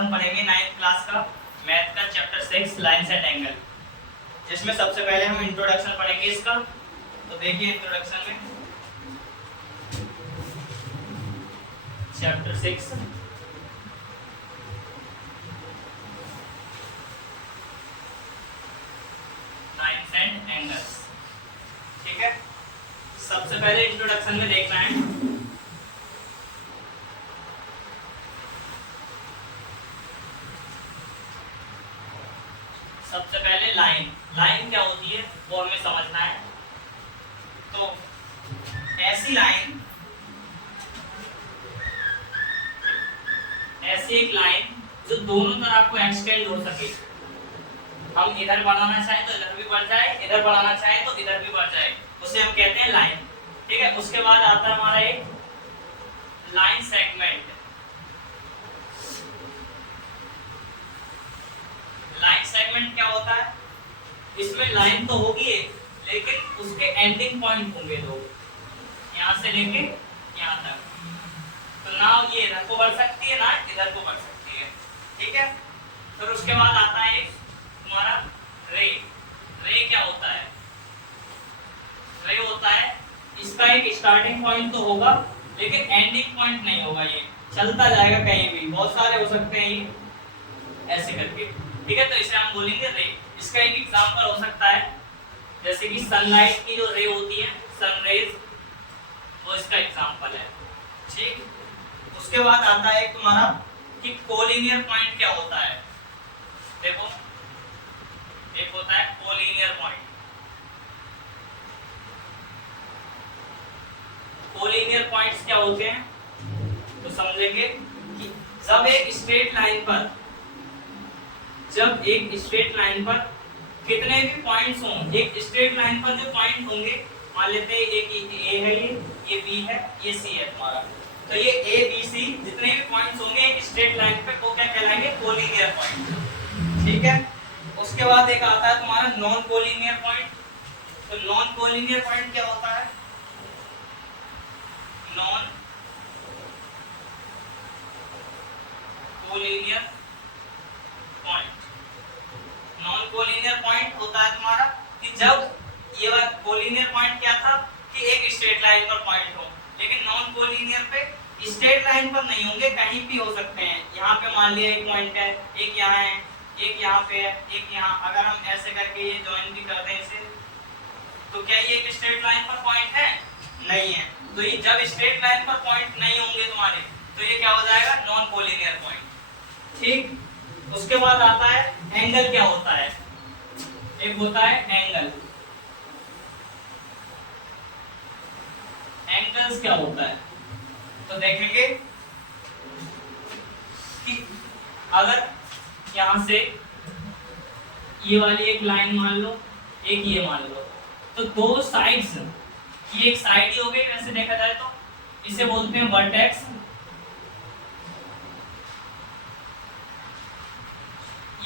हम पढ़ेंगे 9th class का मैथ का चैप्टर 6 लाइन्स एंड एंगल, जिसमें सबसे पहले हम इंट्रोडक्शन पढ़ेंगे इसका। तो देखिए इंट्रोडक्शन में चैप्टर 6 लाइन्स एंड एंगल्स। ठीक है, सबसे पहले इंट्रोडक्शन में देखना है सबसे पहले लाइन क्या होती है वो हमें समझना है। तो ऐसी एक लाइन जो दोनों तरफ को एक्सटेंड हो सके, हम इधर बढ़ाना चाहे तो इधर भी बढ़ जाए, इधर बढ़ाना चाहे तो इधर भी बढ़ जाए, उसे हम कहते हैं लाइन। ठीक है, उसके बाद आता है हमारा एक लाइन सेगमेंट। लाइन सेगमेंट क्या होता है? इसमें लाइन तो होगी लेकिन उसके एंडिंग पॉइंट होंगे दो, यहाँ से लेके यहाँ तक। तो ना ये इधर को बढ़ सकती है ना इधर को बढ़ सकती है। ठीक है, फिर उसके बाद आता है एक हमारा रे क्या होता है? रे होता है, इसका एक स्टार्टिंग पॉइंट तो होगा लेकिन एंडिंग पॉइंट नहीं होगा, ये चलता जाएगा कहीं भी, बहुत सारे हो सकते हैं ये ऐसे करके। ठीक है, तो इसे हम बोलेंगे रे। इसका एक एग्जांपल हो सकता है जैसे कि सनलाइट की जो रे होती है, सनरेज, वो इसका एग्जांपल है। ठीक, उसके बाद आता है तुम्हारा कि कोलिनियर पॉइंट क्या होता है। देखो, एक होता है कोलिनियर पॉइंट। कोलिनियर पॉइंट्स क्या होते हैं तो समझेंगे कि जब एक स्ट्रेट लाइन पर कितने भी पॉइंट्स हों, एक स्ट्रेट लाइन पर जो पॉइंट होंगे, मान लेते हैं एक ए है, ये बी है, ये सी है तुम्हारा, तो ये ए बी सी जितने भी पॉइंट्स होंगे एक स्ट्रेट लाइन पे, वो क्या कहलाएंगे? Collinear point. ठीक है, उसके बाद एक आता है तुम्हारा नॉन कोलिनियर पॉइंट। तो नॉन कोलिनियर पॉइंट क्या होता है? Non collinear point, non collinear point होता है तुम्हारा कि जब ये वाला कोलिनियर पॉइंट क्या था कि एक स्ट्रेट लाइन पर पॉइंट हो, लेकिन नॉन कोलिनियर पे स्ट्रेट लाइन पर नहीं होंगे, कहीं भी हो सकते हैं। यहाँ पे मान लिया एक पॉइंट है, एक यहाँ है, एक यहाँ पे है, एक यहाँ, अगर हम ऐसे करके ये ज्वाइन भी कर दें इसे, तो क्या ये एक स्ट्रेट लाइन पर पॉइंट है? नहीं है। तो ये जब स्ट्रेट लाइन पर पॉइंट नहीं होंगे तुम्हारे, तो ये क्या हो जाएगा? Non collinear point. ठीक, उसके बाद आता है एंगल क्या होता है? एक होता है एंगल। एंगल्स क्या होता है तो देखेंगे कि अगर यहां से ये वाली एक लाइन मान लो, एक ये मान लो, तो दो साइड्स, ये एक साइड ही हो गई वैसे देखा जाए तो, इसे बोलते हैं वर्टेक्स।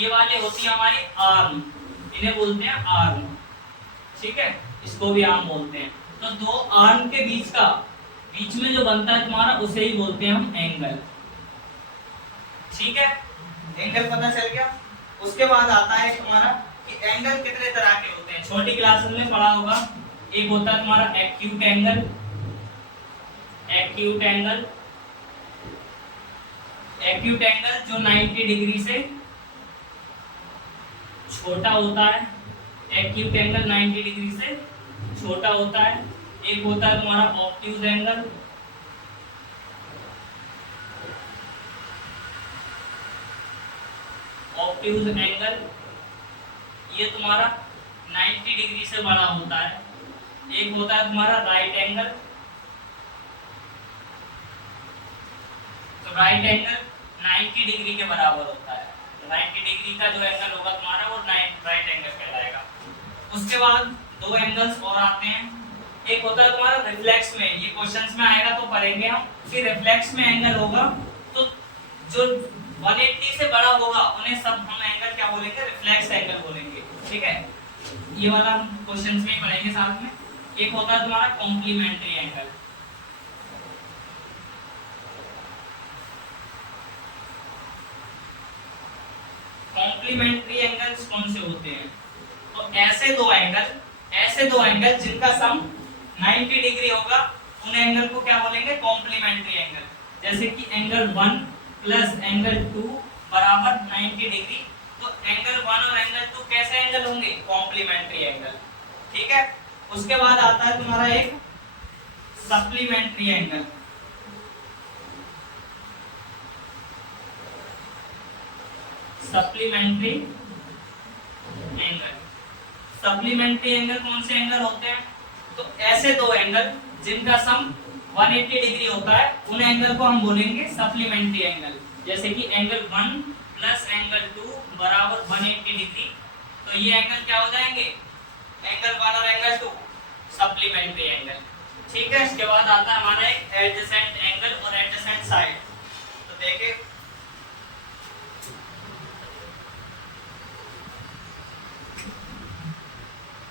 ये वाले होती है हमारी आर्म, इन्हें बोलते हैं आर्म। ठीक है, इसको भी आर्म बोलते हैं। तो दो आर्म के बीच में जो बनता है तुम्हारा, उसे ही बोलते हैं हम एंगल। ठीक है, एंगल पता चल गया। उसके बाद आता है तुम्हारा कि एंगल कितने तरह के होते हैं, छोटी क्लास में पढ़ा होगा। एक होता है तुम्हारा एक्यूट एंगल। एक्यूट एंगल जो 90 डिग्री से छोटा होता है, एक्यूट एंगल 90 डिग्री से छोटा होता है। एक होता है तुम्हारा ऑब्ट्यूज एंगल। ऑब्ट्यूज एंगल ये तुम्हारा 90 डिग्री से बड़ा होता है। एक होता है तुम्हारा राइट एंगल। तो राइट एंगल 90 डिग्री के बराबर होता है। 90 डिग्री का जो एंगल होगा तुम्हारा वो राइट एंगल कहलाएगा। उसके बाद दो एंगल्स और आते हैं। एक होता है तुम्हारा रिफ्लेक्स में, ये क्वेश्चंस में आएगा तो पढ़ेंगे हम कि रिफ्लेक्स में एंगल होगा, तो जो 180 से बड़ा होगा उन्हें सब हम एंगल क्या बोलेंगे? रिफ्लेक्स एंगल बोलेंगे। ठीक है, ये वाला हम क्वेश्चंस में पढ़ेंगे साथ में। एक होता है तुम्हारा कॉम्प्लीमेंट्री एंगल। कॉम्प्लीमेंट्री एंगल्स कौन से होते हैं? तो ऐसे दो एंगल जिनका सम 90 डिग्री होगा उन एंगल को क्या बोलेंगे? Complementary angle. जैसे कि एंगल 1 प्लस एंगल 2 बराबर 90 डिग्री। तो एंगल 1 और एंगल 2 कैसे एंगल होंगे? Complementary angle. ठीक है। उसके बाद आता है तुम्हारा एक supplementary angle. Supplementary angle, supplementary angle कौन से एंगल होते हैं? तो ऐसे दो एंगल जिनका सम 180 डिग्री होता है उन एंगल को हम बोलेंगे सप्लीमेंट्री एंगल। जैसे कि एंगल 1 प्लस एंगल 2 बराबर 180 डिग्री। तो ये एंगल क्या हो जाएंगे? एंगल 1 और एंगल 2 सप्लीमेंट्री एंगल। ठीक है। इसके बाद आता है हमारा एक एडजेसेंट एंगल और एडजेसेंट साइड। तो देखिए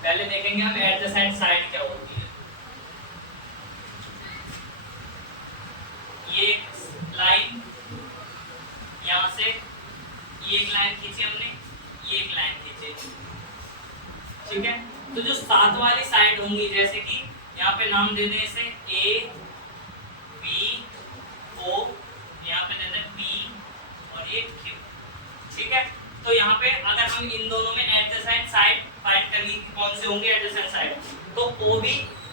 पहले देखेंगे हम एडजेसेंट साइड क्या होती है। ये लाइन यहां से ये एक लाइन खींची हमने, ये एक लाइन खींची। ठीक है। तो जो साथ वाली साइड होंगी, जैसे कि यहाँ पे नाम दे दें इसे ए बी ओ, यहाँ पे दे दें पी और ये क्यू। ठीक है। तो यहाँ पे अगर हम इन दोनों में एडजेसेंट साइड फाइंड करेंगे कौन से होंगे एडजेसेंट साइड, तो OB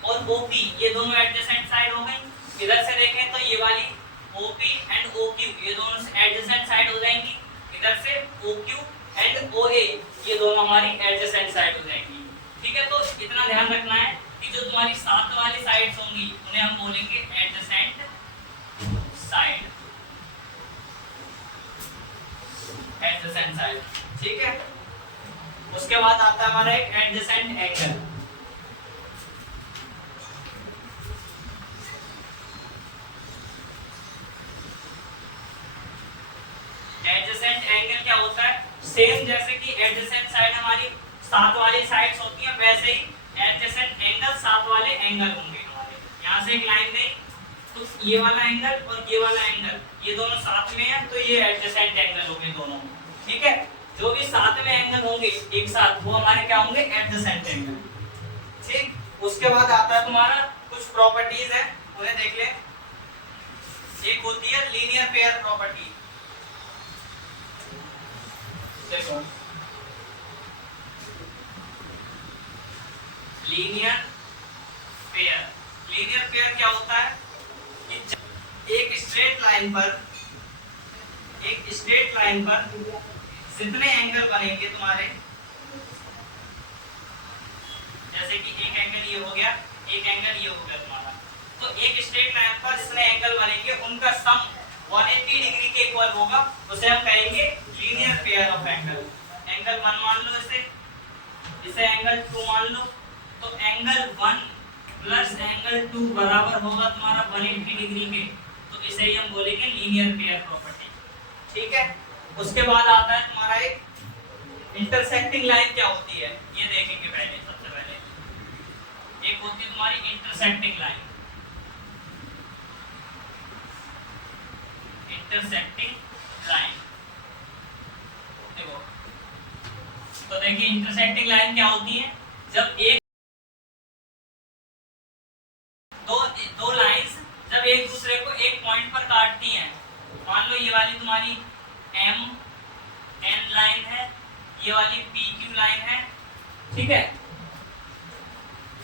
और OP ये दोनों एडजेसेंट साइड हो गई। इधर से देखें तो ये वाली OP एंड OQ ये दोनों एडजेसेंट साइड हो जाएंगी। इधर से OQ एंड OA ये दोनों हमारी एडजेसेंट साइड हो जाएंगी। ठीक है। तो इतना ध्यान रखना है कि जो तुम्हारी साथ वाली साइड्स होंगी उन्हें हम बोलेंगे एडजेसेंट साइड, एडजेसेंट साइड। ठीक है। उसके बाद आता है हमारा एक एडजेसेंट एंगल। एडजेसेंट एंगल क्या होता है? सेम जैसे कि एडजेसेंट साइड हमारी साथ वाली साइड्स होती हैं, वैसे ही एडजेसेंट एंगल साथ वाले एंगल होंगे हमारे। यहाँ से एक लाइन गई तो ये वाला एंगल और ये वाला एंगल ये दोनों साथ में है, तो ये एडजेसेंट एंगल होंगे दोनों। ठीक है। जो भी साथ में एंगल होंगे एक साथ वो हमारे क्या होंगे? Adjacent angle. ठीक। उसके बाद आता है तुम्हारा कुछ प्रॉपर्टीज है, उन्हें देख ले। एक होती है लीनियर पेयर प्रॉपर्टी। देखो लीनियर पेयर, लीनियर पेयर क्या होता है कि एक स्ट्रेट लाइन पर जितने एंगल बनेंगे तुम्हारे, जैसे कि एक एंगल ये हो गया, एक एंगल ये हो गया तुम्हारा, तो एक स्ट्रेट लाइन पर जितने एंगल बनेंगे उनका सम 180 डिग्री के इक्वल होगा, उसे हम कहेंगे linear pair of angle. Angle 1 मान लो इसे एंगल 2 मान लो, तो एंगल 1 प्लस एंगल 2 बराबर होगा तुम्हारा 180 डिग्री के, तो इसे ही हम बोलेंगे लीनियर पेयर प्रॉपर्टी। ठीक है। उसके बाद आता है तुम्हारा एक इंटरसेक्टिंग लाइन क्या होती है, ये देखेंगे पहले। सबसे पहले एक होती है तुम्हारी इंटरसेक्टिंग लाइन, इंटरसेक्टिंग लाइन। देखो तो देखिए इंटरसेक्टिंग लाइन क्या होती है? जब दो लाइंस जब एक दूसरे को एक पॉइंट पर काटती हैं, मान लो ये वाली तुम्हारी MN लाइन है, ये वाली PQ लाइन है। ठीक है।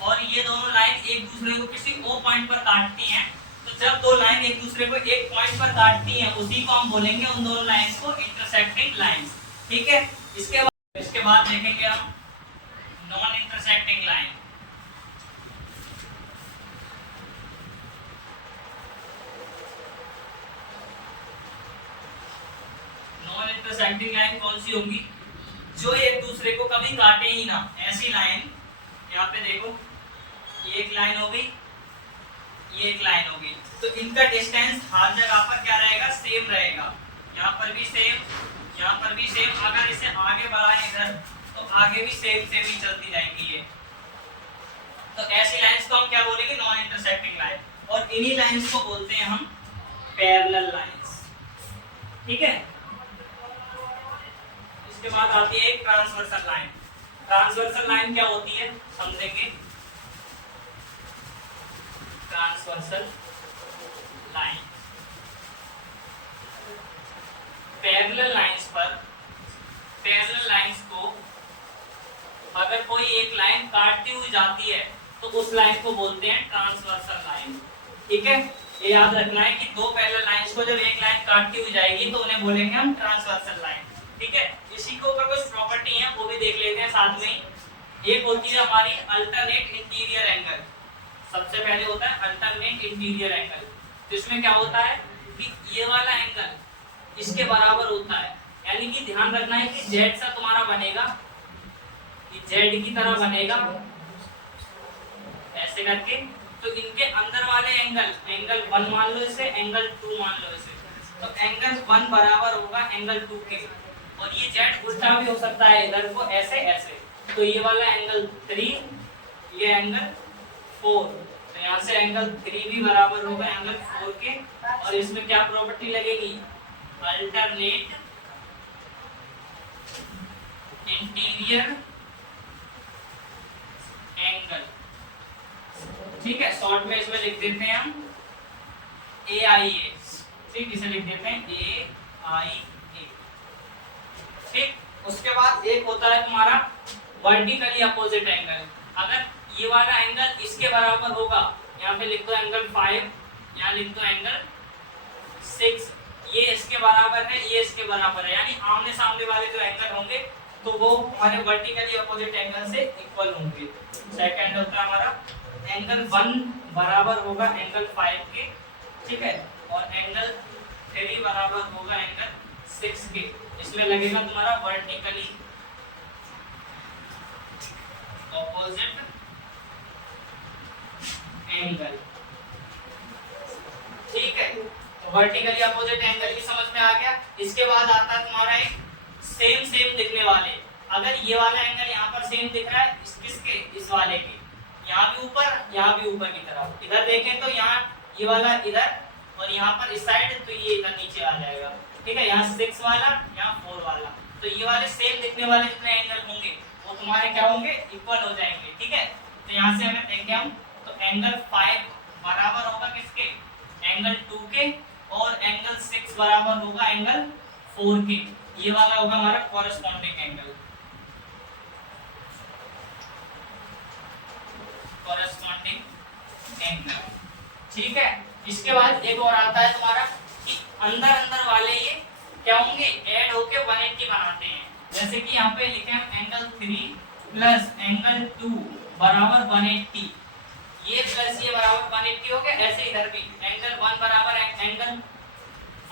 और ये दोनों लाइन एक दूसरे को किसी O पॉइंट पर काटती हैं, तो जब दो लाइन एक दूसरे को एक पॉइंट पर काटती हैं उसी को हम बोलेंगे उन दोनों लाइंस को इंटरसेक्टिंग लाइंस। ठीक है। इसके बाद देखेंगे हम non intersecting line. Non intersecting line कौन सी होंगी? जो एक दूसरे को कभी काटे ही ना, ऐसी लाइन। यहाँ पे देखो ये एक लाइन हो गई, ये एक लाइन हो गई, तो इनका डिस्टेंस हर जगह पर क्या रहेगा? सेम रहेगा। यहाँ पर भी सेम, यहाँ पर भी सेम। अगर इसे आगे बढ़ाएं इधर तो आगे भी सेम ही चलती जाएंगी ये। तो ऐसी लाइंस को हम क्या बोलेंगे? Non intersecting line. और इन्हीं लाइंस को बोलते हैं हम पैरेलल लाइंस। ठीक है। उसके बाद आती है एक ट्रांसवर्सल लाइन। ट्रांसवर्सल लाइन क्या होती है समझेंगे। ट्रांसवर्सल लाइन पैरेलल लाइंस पर, पैरेलल लाइंस को अगर कोई एक लाइन काटती हुई जाती है तो उस लाइन को बोलते हैं ट्रांसवर्सल लाइन। ठीक है, ये याद रखना है कि दो पैरेलल लाइंस को जब एक लाइन काटती हुई जाएगी तो उन्हें बोलेंगे हम ट्रांसवर्सल लाइन। ठीक है, इसी के ऊपर कुछ प्रॉपर्टी है वो भी देख लेते हैं साथ में ही। एक होती है हमारी अल्टरनेट इंटीरियर एंगल। सबसे पहले होता है अल्टरनेट इंटीरियर एंगल। तो इसमें क्या होता है कि ये वाला एंगल इसके बराबर होता है, यानी कि ध्यान रखना है कि जेड सा तुम्हारा बनेगा, जेड की तरह बनेगा ऐसे करके। तो इनके अंदर वाले एंगल, एंगल 1 मान लो इसे, एंगल 2 मान लो इसे, तो एंगल 1 बराबर होगा एंगल 2 के। और ये जेड उल्टा भी हो सकता है इधर को ऐसे ऐसे, तो ये वाला एंगल 3, ये एंगल 4, तो यहाँ से एंगल 3 भी बराबर होगा एंगल 4 के। और इसमें क्या प्रॉपर्टी लगेगी, अल्टरनेट इंटीरियर एंगल। ठीक है, शॉर्ट में इसमें लिख देते हैं हम AIA। ठीक, इसे लिख देते हैं AIA। ठीक, उसके बाद एक होता है तुम्हारा वर्टिकली अपोजिट एंगल। अगर ये वाला एंगल इसके बराबर होगा, यहाँ पे लिख दो एंगल 5, यहाँ लिख दो एंगल 6, ये इसके बराबर है, ये इसके बराबर है, यानी आमने सामने वाले जो एंगल होंगे तो वो हमारे वर्टिकली अपोजिट एंगल से इक्वल होंगे। सेकंड होता है हमारा एंगल 1 बराबर होगा एंगल 5 के। ठीक है, और एंगल 3 बराबर होगा एंगल 6 के। इसमें लगेगा तुम्हारा वर्टिकली अपोजिट एंगल। ठीक है, वर्टिकली अपोजिट एंगल की समझ में आ गया। इसके बाद आता है तुम्हारा एक सेम सेम दिखने वाले। अगर ये वाला एंगल यहाँ पर सेम दिख रहा है किसके, इस वाले के, यहाँ भी ऊपर यहाँ भी ऊपर की तरफ, इधर देखें तो यहाँ ये वाला इधर और यहाँ पर इस साइड, तो ये इधर नीचे आ जाएगा। ठीक है, यहाँ 6 वाला, यहाँ 4 वाला, तो ये वाले सेम दिखने वाले जितने एंगल होंगे वो तुम्हारे क्या होंगे, इक्वल हो जाएंगे। ठीक है, तो यहाँ से हमें देखें हम तो एंगल 5 बराबर होगा किसके, एंगल 2 के, और एंगल 6 बराबर होगा एंगल 4 के। ये वाला होगा हमारा कॉरेस्पॉन्डिंग एंगल, कॉरेस्पॉन्डिंग एंगल। ठीक है, इसके बाद एक और आता है तुम्हारा कि अंदर अंदर वाले ये क्या होंगे, ऐड होके 180 बनाते हैं। जैसे कि यहाँ पे लिखे हम एंगल 3 प्लस एंगल 2 बराबर 180, ये प्लस ये बराबर 180 हो गया। ऐसे इधर भी एंगल 1 बराबर एंगल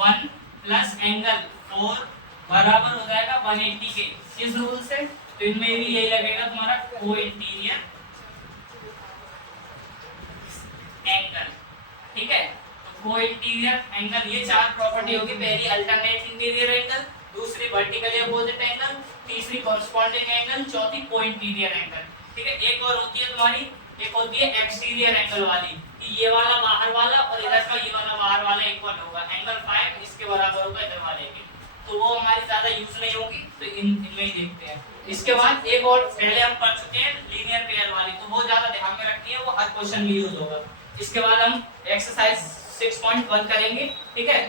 1 प्लस एंगल 4 बराबर हो जाएगा 180 के। किस रूल से, तो इनमें भी यही लगेगा तुम्हारा को इंटीरियर एंगल। ठीक है, तो को इंटीरियर एंगल, ये 4 प्रॉपर्टी होगी। पहली अल्टरनेट इंटीरियर एंगल, दूसरी वर्टिकली अपोजिट एंगल, तीसरी कॉरेस्पॉन्डिंग एंगल, चौथी को इंटीरियर एंगल। ठीक है, एक और होती है तुम्हारी, एक होती है एक्सटीरियर एंगल वाली, कि ये वाला बाहर वाला और इधर का ये वाला बाहर वाला इक्वल होगा, एंगल 5 इसके बराबर होगा इधर वाले के। तो वो हमारी ज्यादा यूज नहीं होगी, तो इनमें ही देखते हैं। इसके बाद एक और पहले हम पढ़ चुके हैं लीनियर पेयर वाली, तो वो ज्यादा ध्यान में रखनी है, वो हर क्वेश्चन में यूज होगा। इसके बाद हम एक्सरसाइज 6.1 करेंगे। ठीक है,